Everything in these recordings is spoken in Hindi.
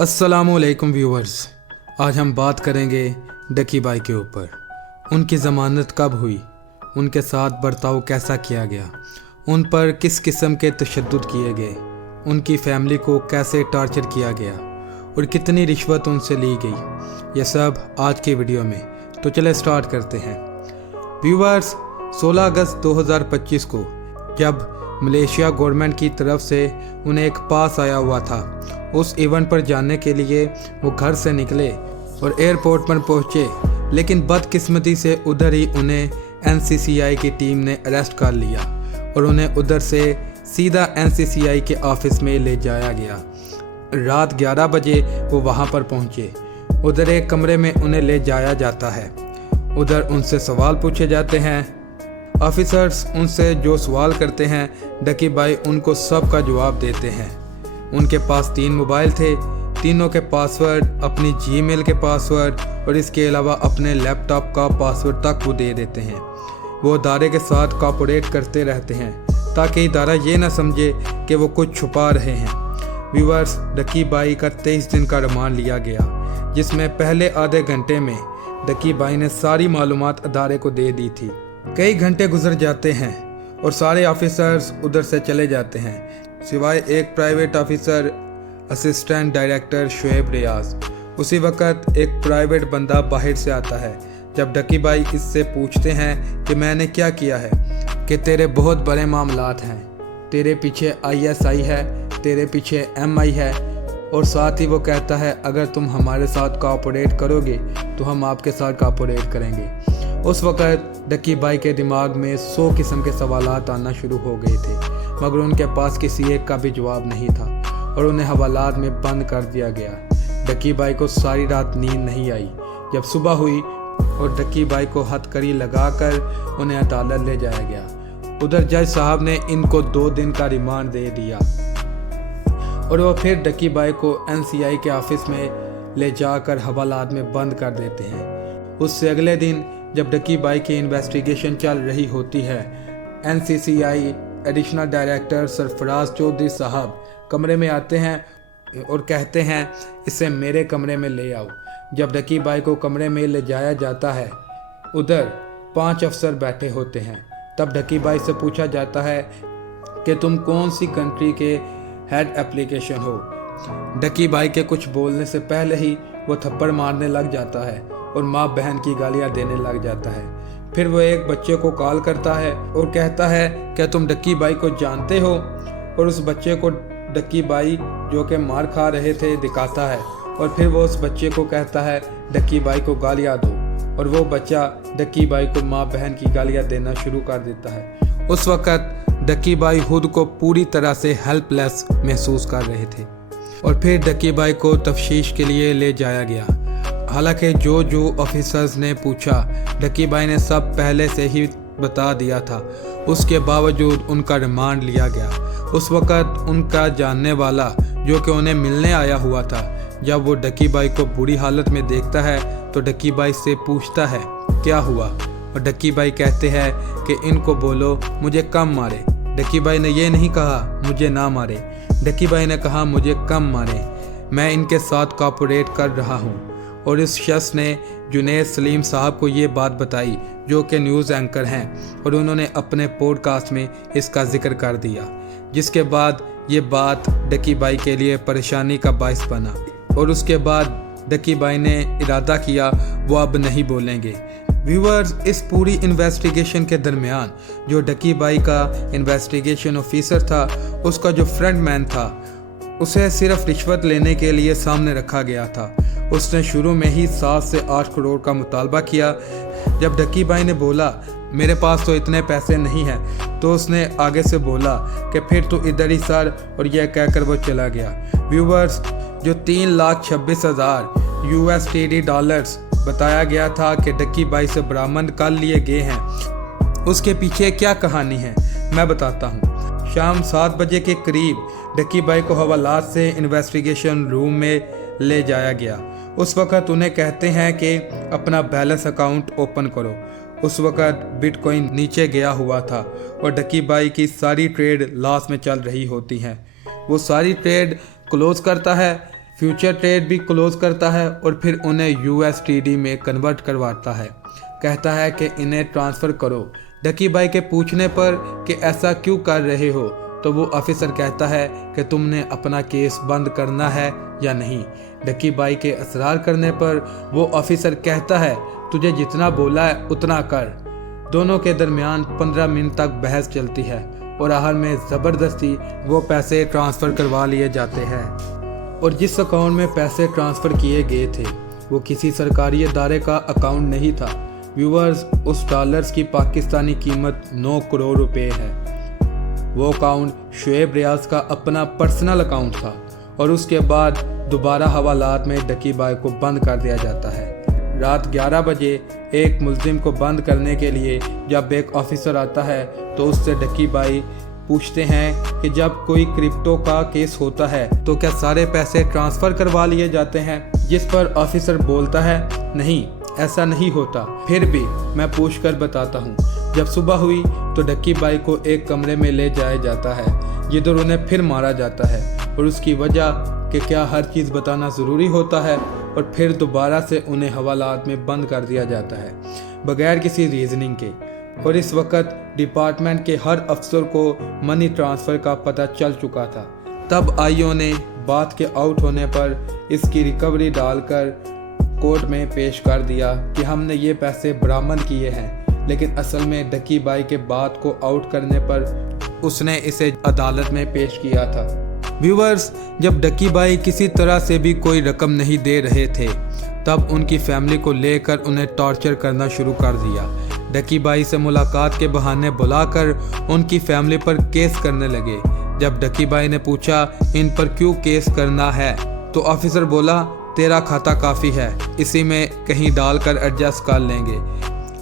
अस्सलामुअलैकुम व्यूवर्स, आज हम बात करेंगे डकी बाई के ऊपर। उनकी ज़मानत कब हुई, उनके साथ बर्ताव कैसा किया गया, उन पर किस किस्म के तशद्दुद किए गए, उनकी फैमिली को कैसे टॉर्चर किया गया और कितनी रिश्वत उनसे ली गई, यह सब आज के वीडियो में। तो चले स्टार्ट करते हैं। व्यूवर्स, 16 अगस्त 2025 को जब मलेशिया गवर्नमेंट की तरफ से उन्हें एक पास आया हुआ था, उस इवेंट पर जाने के लिए वो घर से निकले और एयरपोर्ट पर पहुंचे, लेकिन बदकिस्मती से उधर ही उन्हें एनसीसीआई की टीम ने अरेस्ट कर लिया और उन्हें उधर से सीधा एनसीसीआई के ऑफिस में ले जाया गया। रात 11 बजे वो वहां पर पहुंचे। उधर एक कमरे में उन्हें ले जाया जाता है। उधर उनसे सवाल पूछे जाते हैं। ऑफिसर्स उनसे जो सवाल करते हैं, डकी बाई उनको सब का जवाब देते हैं। उनके पास 3 मोबाइल थे, तीनों के पासवर्ड, अपनी जीमेल के पासवर्ड और इसके अलावा अपने लैपटॉप का पासवर्ड तक वो दे देते हैं। वो इदारे के साथ कोऑपरेट करते रहते हैं ताकि इदारा ये ना समझे कि वो कुछ छुपा रहे हैं। व्यूअर्स, डकी बाई का 23 दिन का रिमांड लिया गया, जिसमें पहले आधे घंटे में डकी बाई ने सारी मालूमात अदारे को दे दी थी। कई घंटे गुजर जाते हैं और सारे ऑफिसर्स उधर से चले जाते हैं, सिवाय एक private officer assistant director Shoaib Riyaz. उसी वक्त एक प्राइवेट बंदा बाहर से आता है। जब डकी बाई इससे पूछते हैं कि मैंने क्या किया है, कि तेरे बहुत बड़े मामलात हैं, तेरे पीछे ISI है, तेरे पीछे MI है, और साथ ही वो कहता है अगर तुम हमारे साथ कोऑपरेट करोगे तो हम आपके साथ कोऑपरेट करेंगे। उस वक़्त डकी बाई के दिमाग में 100 किस्म के सवालात आना शुरू हो गए थे, मगर उनके पास किसी एक का भी जवाब नहीं था और उन्हें हवालात में बंद कर दिया गया। डकी बाई को सारी रात नींद नहीं आई। जब सुबह हुई और डकी बाई को हथकड़ी लगाकर उन्हें अदालत ले जाया गया। उधर जज साहब ने इनको 2 दिन का रिमांड दे दिया और वह फिर डकी बाई को NCI के ऑफिस में ले जाकर हवालात में बंद कर देते हैं। उससे अगले दिन जब डकी बाई की इन्वेस्टिगेशन चल रही होती है, NCCI additional director Sarfaraz Chaudhary साहब कमरे में आते हैं और कहते हैं इसे मेरे कमरे में ले आओ। जब डकी बाई को कमरे में ले जाया जाता है, उधर 5 अफसर बैठे होते हैं। तब डकी बाई से पूछा जाता है कि तुम कौन सी कंट्री के हेड एप्लीकेशन हो। डकी बाई के कुछ बोलने से पहले ही वो थप्पड़ मारने लग जाता है और माँ बहन की गालियाँ देने लग जाता है। फिर वो एक बच्चे को कॉल करता है और कहता है क्या तुम डकी बाई को जानते हो, और उस बच्चे को डकी बाई जो कि मार खा रहे थे दिखाता है और फिर वो उस बच्चे को कहता है डकी बाई को गालियाँ दो, और वो बच्चा डकी बाई को माँ बहन की गालियाँ देना शुरू कर देता है। उस वक़्त डकी बाई खुद को पूरी तरह से हेल्पलेस महसूस कर रहे थे और फिर डकी बाई को तफ्तीश के लिए ले जाया गया। हालांकि जो ऑफिसर्स ने पूछा, डकी बाई ने सब पहले से ही बता दिया था। उसके बावजूद उनका रिमांड लिया गया। उस वक़्त उनका जानने वाला जो कि उन्हें मिलने आया हुआ था, जब वो डकी बाई को बुरी हालत में देखता है तो डकी बाई से पूछता है क्या हुआ, और डकी बाई कहते हैं कि इनको बोलो मुझे कम मारे। डकी बाई ने ये नहीं कहा मुझे ना मारे, डकी बाई ने कहा मुझे कम मारे, मैं इनके साथ कोऑपरेट कर रहा हूँ। और इस शख्स ने जुनैद सलीम साहब को ये बात बताई जो कि न्यूज़ एंकर हैं, और उन्होंने अपने पॉडकास्ट में इसका जिक्र कर दिया, जिसके बाद ये बात डकी बाई के लिए परेशानी का बायस बना। और उसके बाद डकी बाई ने इरादा किया वो अब नहीं बोलेंगे। व्यूअर्स, इस पूरी इन्वेस्टिगेशन के दरमियान जो डकी बाई का इन्वेस्टिगेशन ऑफिसर था, उसका जो फ्रंट मैन था, उसे सिर्फ रिश्वत लेने के लिए सामने रखा गया था। उसने शुरू में ही 7 से 8 करोड़ का मुतालबा किया। जब डकी बाई ने बोला मेरे पास तो इतने पैसे नहीं हैं, तो उसने आगे से बोला कि फिर तो इधर ही सर, और यह कहकर वो चला गया। व्यूअर्स, जो 3,26,000 USD डॉलर्स बताया गया था कि डकी बाई से बरामद कर लिए गए हैं, उसके पीछे क्या कहानी है मैं बताता हूँ। शाम 7 बजे के करीब डकी बाई को हवालात से इन्वेस्टिगेशन रूम में ले जाया गया। उस वक़्त उन्हें कहते हैं कि अपना बैलेंस अकाउंट ओपन करो। उस वक़्त बिटकॉइन नीचे गया हुआ था और डकी बाई की सारी ट्रेड लॉस में चल रही होती हैं। वो सारी ट्रेड क्लोज करता है, फ्यूचर ट्रेड भी क्लोज करता है और फिर उन्हें USDT में कन्वर्ट करवाता है। कहता है कि इन्हें ट्रांसफ़र करो। डकी भाई के पूछने पर कि ऐसा क्यों कर रहे हो, तो वो ऑफिसर कहता है कि तुमने अपना केस बंद करना है या नहीं। डकी भाई के असरार करने पर वो ऑफिसर कहता है तुझे जितना बोला है उतना कर। दोनों के दरमियान 15 मिनट तक बहस चलती है और आखिर में ज़बरदस्ती वो पैसे ट्रांसफ़र करवा लिए जाते हैं। और जिस अकाउंट में पैसे ट्रांसफ़र किए गए थे वो किसी सरकारी इदारे का अकाउंट नहीं था। व्यूअर्स, उस डॉलर्स की पाकिस्तानी कीमत 9 करोड़ रुपए है। वो अकाउंट शुएब रियाज का अपना पर्सनल अकाउंट था और उसके बाद दोबारा हवालात में डकी भाई को बंद कर दिया जाता है। रात 11 बजे एक मुल्जिम को बंद करने के लिए जब एक ऑफिसर आता है तो उससे डकी भाई पूछते हैं कि जब कोई क्रिप्टो का केस होता है तो क्या सारे पैसे ट्रांसफ़र करवा लिए जाते हैं, जिस पर ऑफिसर बोलता है नहीं, ऐसा नहीं होता। फिर भी मैं पूछ कर बताता हूँ। जब सुबह हुई तो डक्की भाई को एक कमरे में ले जाया जाता है जिधर उन्हें फिर मारा जाता है और उसकी वजह कि क्या हर चीज़ बताना ज़रूरी होता है, और फिर दोबारा से उन्हें हवालात में बंद कर दिया जाता है बगैर किसी रीजनिंग के। और इस वक्त डिपार्टमेंट के हर अफसर को मनी ट्रांसफ़र का पता चल चुका था। तब आईओ ने बात के आउट होने पर इसकी रिकवरी डालकर कोर्ट में पेश कर दिया कि हमने ये पैसे बरामद किए हैं, लेकिन असल में डकी भाई के बात को आउट करने पर उसने इसे अदालत में पेश किया था। व्यूअर्स, जब डकी भाई किसी तरह से भी कोई रकम नहीं दे रहे थे तब उनकी फैमिली को लेकर उन्हें टॉर्चर करना शुरू कर दिया। डकी भाई से मुलाकात के बहाने बुलाकर उनकी फैमिली पर केस करने लगे। जब डकी भाई ने पूछा इन पर क्यों केस करना है तो ऑफिसर बोला तेरा खाता काफ़ी है, इसी में कहीं डालकर एडजस्ट कर लेंगे।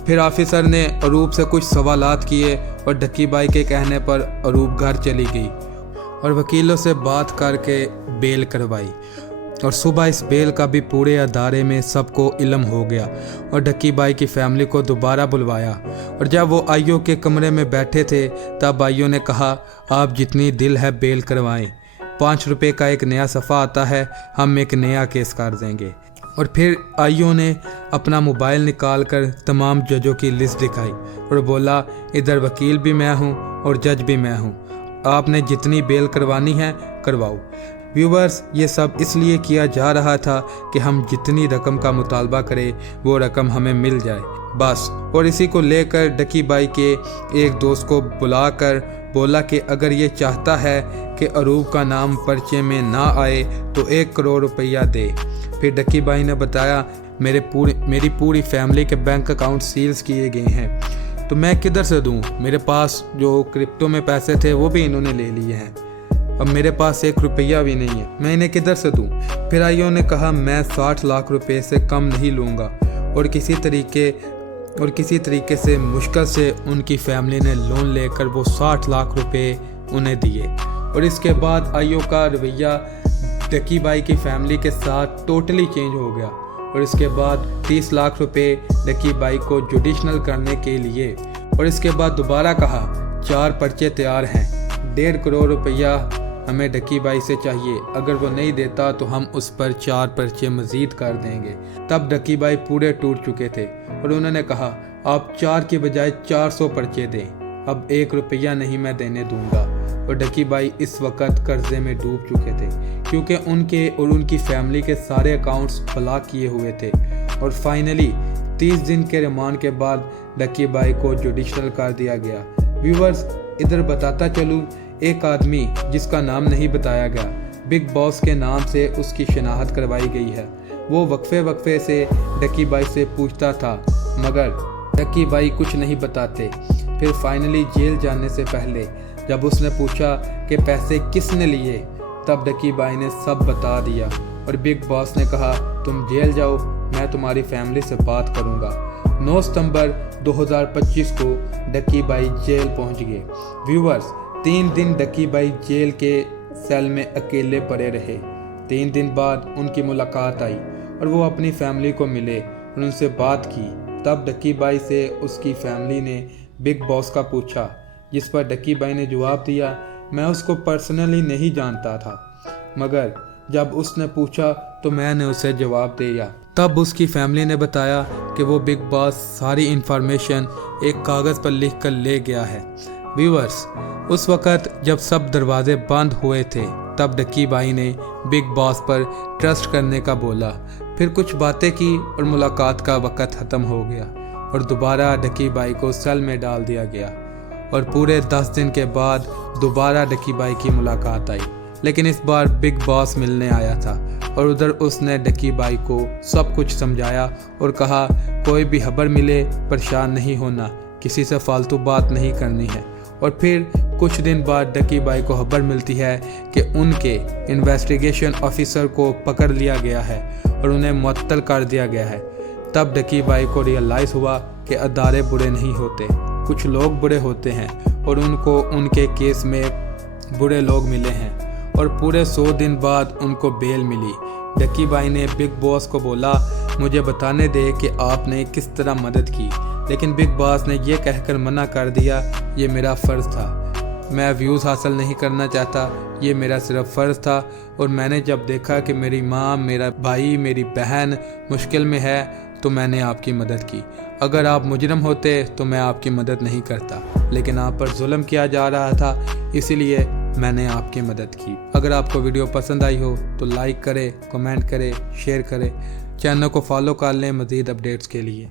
फिर ऑफिसर ने अरूप से कुछ सवालात किए और डकी भाई के कहने पर अरूप घर चली गई और वकीलों से बात करके बेल करवाई। और सुबह इस बेल का भी पूरे अदारे में सबको इल्म हो गया और डक्की भाई की फैमिली को दोबारा बुलवाया। और जब वो आईओ के कमरे में बैठे थे तब आईओ ने कहा आप जितनी दिल है बेल करवाएं, 5 रुपये का एक नया सफ़ा आता है, हम एक नया केस कर देंगे। और फिर आईओ ने अपना मोबाइल निकाल कर तमाम जजों की लिस्ट दिखाई और बोला इधर वकील भी मैं हूँ और जज भी मैं हूँ, आपने जितनी बेल करवानी है करवाओ। व्यूवर्स, ये सब इसलिए किया जा रहा था कि हम जितनी रकम का मुतालबा करें वो रकम हमें मिल जाए बस। और इसी को लेकर डकी भाई के एक दोस्त को बुलाकर बोला कि अगर ये चाहता है कि अरूप का नाम पर्चे में ना आए तो 1 करोड़ रुपया दे। फिर डकी भाई ने बताया मेरी पूरी फैमिली के बैंक अकाउंट सील्स किए गए हैं तो मैं किधर से दूं, मेरे पास जो क्रिप्टो में पैसे थे वो भी इन्होंने ले लिए हैं, अब मेरे पास 1 रुपया भी नहीं है, मैं इन्हें किधर से दूं। फिर आईओ ने कहा मैं 60 लाख रुपए से कम नहीं लूँगा और किसी तरीके से मुश्किल से उनकी फैमिली ने लोन लेकर वो 60 लाख रुपए उन्हें दिए। और इसके बाद आईओ का रवैया डकी भाई की फैमिली के साथ टोटली चेंज हो गया और इसके बाद 30 लाख रुपए डकी भाई को जुडिशनल करने के लिए। और इसके बाद दोबारा कहा 4 पर्चे तैयार हैं, 1.5 करोड़ रुपया हमें डकी भाई से चाहिए, अगर वो नहीं देता तो हम उस पर 4 पर्चे मज़ीद कर देंगे। तब डकी भाई पूरे टूट चुके थे और उन्होंने कहा आप 4 की बजाय 400 पर्चे दें, अब 1 रुपया नहीं मैं देने दूंगा। और डकी भाई इस वक्त कर्जे में डूब चुके थे क्योंकि उनके और उनकी फैमिली के सारे अकाउंट्स ब्लॉक किए हुए थे। और फाइनली 30 दिन के रिमांड के बाद डकी भाई को जुडिशनल कर दिया गया। व्यूवर्स, इधर बताता चलूँ, एक आदमी जिसका नाम नहीं बताया गया, बिग बॉस के नाम से उसकी शनाख्त करवाई गई है। वो वक्फे से डकी भाई से पूछता था मगर डकी भाई कुछ नहीं बताते। फिर फाइनली जेल जाने से पहले जब उसने पूछा कि पैसे किसने लिए तब डकी भाई ने सब बता दिया और बिग बॉस ने कहा तुम जेल जाओ, मैं तुम्हारी फैमिली से बात करूंगा। 9 सितंबर 2025 को डकी भाई जेल पहुंच गए। व्यूअर्स, 3 दिन डकी भाई जेल के सेल में अकेले पड़े रहे। 3 दिन बाद उनकी मुलाकात आई और वो अपनी फैमिली को मिले और उनसे बात की। तब डकी भाई से उसकी फैमिली ने बिग बॉस का पूछा, जिस पर डकी भाई ने जवाब दिया मैं उसको पर्सनली नहीं जानता था, मगर जब उसने पूछा तो मैंने उसे जवाब दिया। तब उसकी फैमिली ने बताया कि वो बिग बॉस सारी इंफॉर्मेशन एक कागज़ पर लिख कर ले गया है। व्यूअर्स, उस वक़्त जब सब दरवाजे बंद हुए थे तब डक्की भाई ने बिग बॉस पर ट्रस्ट करने का बोला। फिर कुछ बातें की और मुलाकात का वक़्त ख़त्म हो गया और दोबारा डक्की भाई को सेल में डाल दिया गया। और पूरे 10 दिन के बाद दोबारा डक्की भाई की मुलाकात आई, लेकिन इस बार बिग बॉस मिलने आया था और उधर उसने डक्की भाई को सब कुछ समझाया और कहा कोई भी खबर मिले परेशान नहीं होना, किसी से फालतू बात नहीं करनी है। और फिर कुछ दिन बाद डक्की भाई को खबर मिलती है कि उनके इन्वेस्टिगेशन ऑफिसर को पकड़ लिया गया है और उन्हें मुअत्तल कर दिया गया है। तब डक्की भाई को रियलाइज़ हुआ कि अदारे बुरे नहीं होते, कुछ लोग बुरे होते हैं और उनको उनके केस में बुरे लोग मिले हैं। और पूरे 100 दिन बाद उनको बेल मिली। डक्की भाई ने बिग बॉस को बोला मुझे बताने दे कि आपने किस तरह मदद की, लेकिन बिग बॉस ने ये कहकर मना कर दिया ये मेरा फ़र्ज़ था, मैं व्यूज़ हासिल नहीं करना चाहता, ये मेरा सिर्फ फ़र्ज़ था। और मैंने जब देखा कि मेरी माँ, मेरा भाई, मेरी बहन मुश्किल में है तो मैंने आपकी मदद की। अगर आप मुजरिम होते तो मैं आपकी मदद नहीं करता, लेकिन आप पर जुल्म किया जा रहा था इसीलिए मैंने आपकी मदद की। अगर आपको वीडियो पसंद आई हो तो लाइक करें, कमेंट करें, शेयर करें, चैनल को फॉलो कर लें मज़ीद अपडेट्स के लिए।